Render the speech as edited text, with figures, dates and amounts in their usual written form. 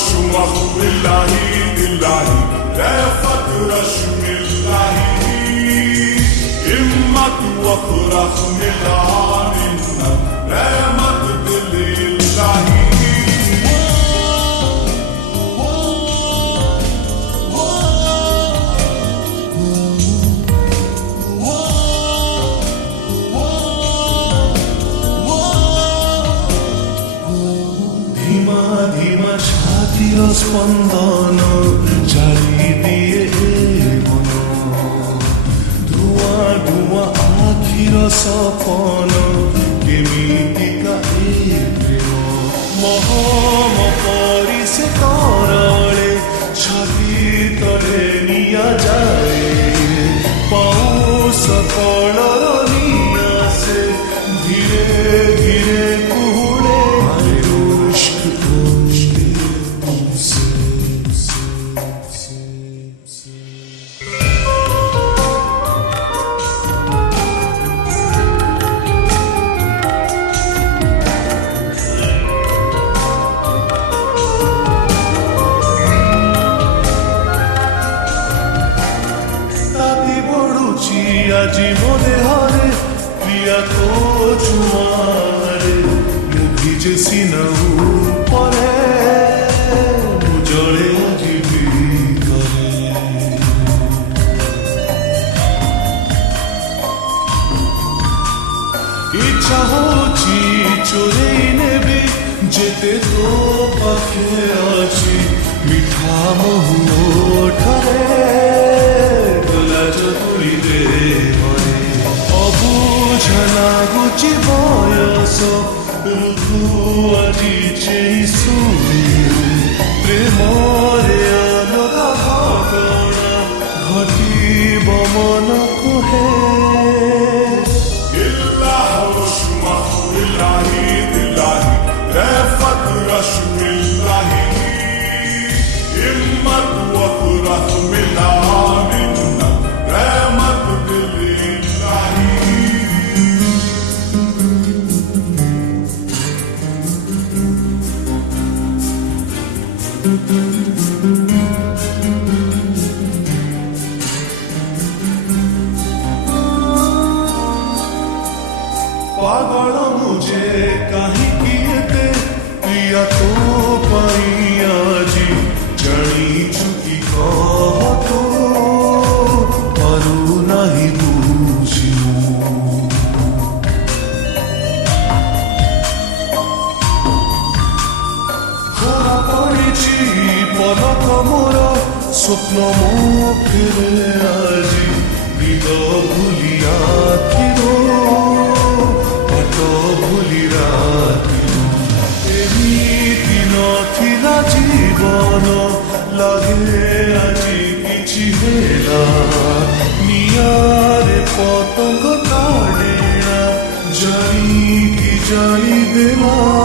وشمخ بالله بالله لا فترش بالله همت وفرح ملعاننا لا مد لله স্পন্দন চারিদিয়ে মন ধোঁয়া ধোঁয়া আখির সপন কেমিতিকা এ প্রেম মহম পরিছে তরলে ছাতি তলে নিয়া যায় পাউস কলর নিয়াসে ধীরে ধীরে কুহুড়ে আজি মনে হরে প্রিয়া তো চুমারে ভিজে সিনাউ পরে জলে আজিবি করে ইচ্ছা হচ্ছে চোরেই নেবে যেতে তো পাখে আছি মিঠা মহু ঠরে গোলা চতুরিতে অবুঝানাগুচি বয়স ঋতু আজি চেই শুনি প্রেমরে অনগা ঘটনা ঘটিব মন কুহে الله وشمخ بالله بالله لا فترش بالله همت وفرح ملعاننا لا مد لله পাগল মুঝে কাহিকি এতে প্রিয়া তো পাই আজি জানিছু কি কহ তো পারু নাহি বুঝি ধরা পড়েছি পলক মোর স্বপ্ন মুখে আজি হৃদয় ভুলিয়া আখিরো ভুলি রাখিলো এমিতি নথিলা জীবন লাগে আজি কিছু হেলা নিয়ারে পতঙ্গ কাড়েনা জানি কি জানি দেলা